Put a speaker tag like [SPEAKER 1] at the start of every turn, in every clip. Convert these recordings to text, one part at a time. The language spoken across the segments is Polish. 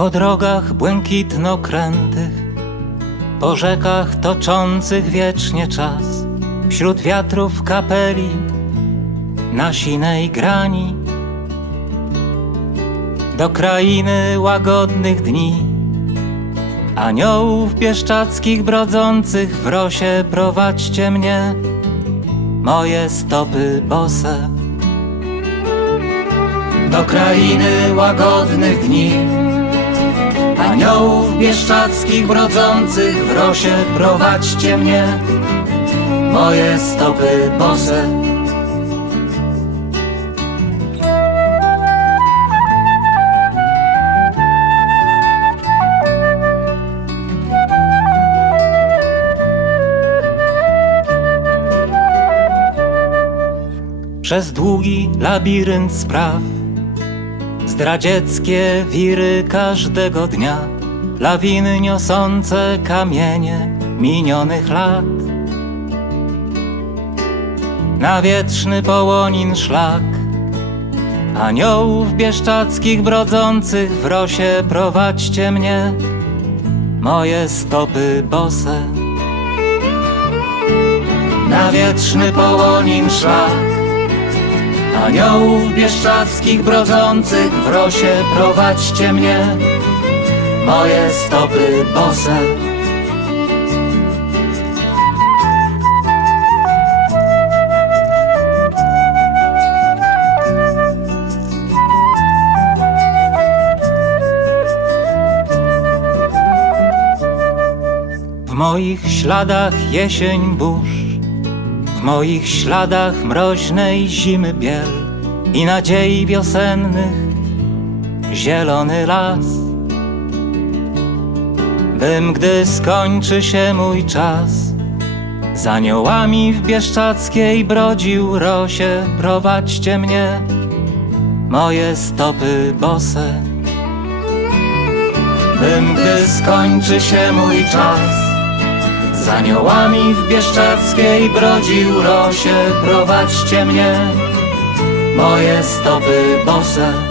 [SPEAKER 1] Po drogach błękitno-krętych, po rzekach toczących wiecznie czas, wśród wiatrów kapeli, na sinej grani, do krainy łagodnych dni, aniołów bieszczadzkich brodzących w rosie prowadźcie mnie, moje stopy bose. Do krainy łagodnych dni, Aniołów bieszczadzkich brodzących w rosie prowadźcie mnie, moje stopy bose.
[SPEAKER 2] Przez długi labirynt spraw Zdradzieckie wiry każdego dnia, lawiny niosące kamienie minionych lat. Na wietrzny połonin szlak, aniołów bieszczadzkich brodzących w rosie prowadźcie mnie, moje stopy bose.
[SPEAKER 3] Na wietrzny połonin szlak, Aniołów bieszczadzkich brodzących w rosie prowadźcie mnie, moje stopy bose.
[SPEAKER 4] W moich śladach jesień burz w moich śladach mroźnej zimy biel i nadziei wiosennych zielony las. Bym, gdy skończy się mój czas, z aniołami w bieszczackiej brodził rosie, prowadźcie mnie, moje stopy bose.
[SPEAKER 5] Bym, gdy skończy się mój czas, z aniołami w bieszczackiej brodził rosie, prowadźcie mnie, moje stopy bose.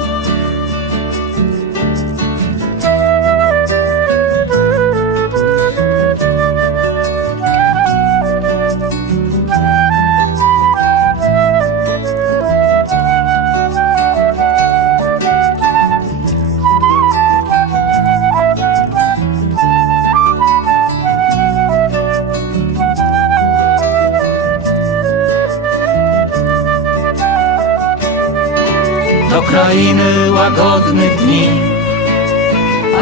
[SPEAKER 6] Do krainy łagodnych dni.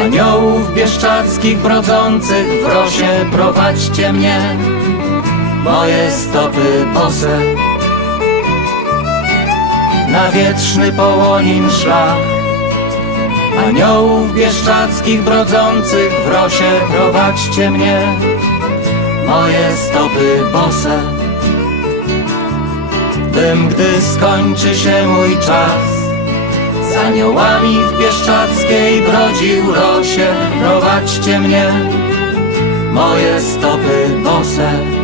[SPEAKER 6] Aniołów bieszczadzkich brodzących w rosie prowadźcie mnie, moje stopy bose. Na wietrzny połonin szlak, aniołów bieszczadzkich brodzących w rosie prowadźcie mnie, moje stopy bose. Bym, gdy skończy się mój czas, aniołami w bieszczackiej brodził rosie, prowadźcie mnie, moje stopy bose.